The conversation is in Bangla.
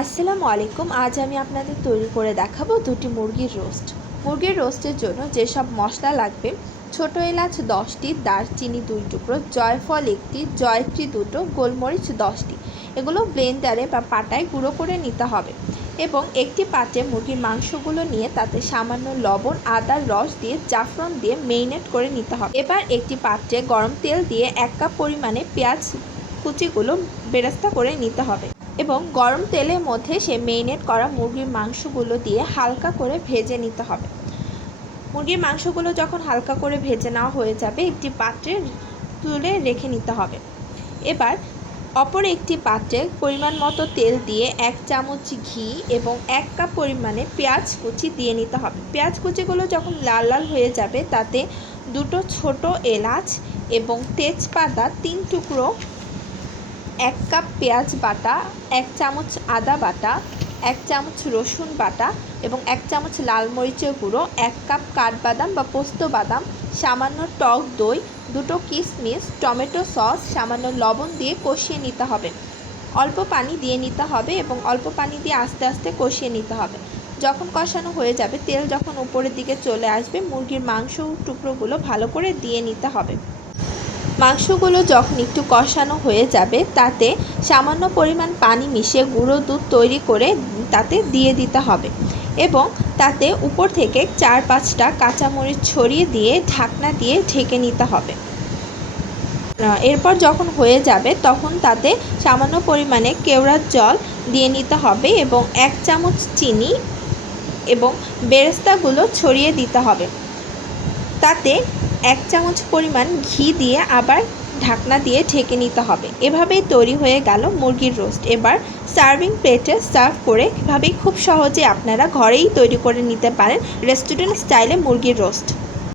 আসসালামু আলাইকুম। আজ আমি আপনাদের তৈরি করে দেখাবো দুটি মুরগির রোস্ট। মুরগির রোস্টের জন্য যেসব মশলা লাগবে: ছোটো এলাচ 10টি, দারচিনি 2 টুকরো, জয়ফল 1টি, জয়ত্রী 2টো, গোলমরিচ 10টি। এগুলো ব্লেন্ডারে বা পাটায় গুঁড়ো করে নিতে হবে এবং একটি পাত্রে মুরগির মাংসগুলো নিয়ে তাতে সামান্য লবণ, আদার রস দিয়ে জাফরান দিয়ে মেরিনেট করে নিতে হবে। এবার একটি পাত্রে গরম তেল দিয়ে 1 কাপ পরিমাণে পেঁয়াজ কুচিগুলো বেরেস্তা করে নিতে হবে এবং গরম তেলের মধ্যে সে মেরিনেট করা মুরগির মাংসগুলো দিয়ে হালকা করে ভেজে নিতে হবে। মুরগির মাংসগুলো যখন হালকা করে ভেজে নেওয়া হয়ে যাবে, একটি পাত্রে তুলে রেখে নিতে হবে। এবার অপর একটি পাত্রে পরিমাণ মতো তেল দিয়ে 1 চামচ ঘি এবং 1 কাপ পরিমাণে পেঁয়াজ কুচি দিয়ে নিতে হবে। পেঁয়াজ কুচিগুলো যখন লাল লাল হয়ে যাবে, তাতে 2টো ছোট এলাচ এবং তেজপাতা 3 টুকরো, 1 কাপ পেঁয়াজ বাটা, 1 চামচ আদা বাটা, 1 চামচ রসুন বাটা এবং 1 চামচ লাল মরিচের গুঁড়ো, 1 কাপ কাঠবাদাম বা পোস্ত বাদাম, সামান্য টক দই, 2টো কিশমিশ, টমেটো সস, সামান্য লবণ দিয়ে কষিয়ে নিতে হবে। অল্প পানি দিয়ে নিতে হবে এবং অল্প পানি দিয়ে আস্তে আস্তে কষিয়ে নিতে হবে। যখন কষানো হয়ে যাবে, তেল যখন উপরের দিকে চলে আসবে, মুরগির মাংস টুকরোগুলো ভালো করে দিয়ে নিতে হবে। মাংসগুলো যখন একটু কষানো হয়ে যাবে, তাতে সামান্য পরিমাণ পানি মিশিয়ে গুঁড়ো দুধ তৈরি করে তাতে দিয়ে দিতে হবে এবং তাতে উপর থেকে 4-5টা কাঁচামরিচ ছড়িয়ে দিয়ে ঢাকনা দিয়ে ঢেকে নিতে হবে। এরপর যখন হয়ে যাবে, তখন তাতে সামান্য পরিমাণে কেওড়ার জল দিয়ে নিতে হবে এবং 1 চামচ চিনি এবং বেরেস্তাগুলো ছড়িয়ে দিতে হবে। তাতে 1 চামচ পরিমাণ ঘি দিয়ে আবার ঢাকনা দিয়ে ঢেকে নিতে হবে। এভাবেই তৈরি হয়ে গেল মুরগির রোস্ট। এবার সার্ভিং প্লেটে সার্ভ করে এভাবেই খুব সহজে আপনারা ঘরেই তৈরি করে নিতে পারেন রেস্টুরেন্ট স্টাইলে মুরগির রোস্ট।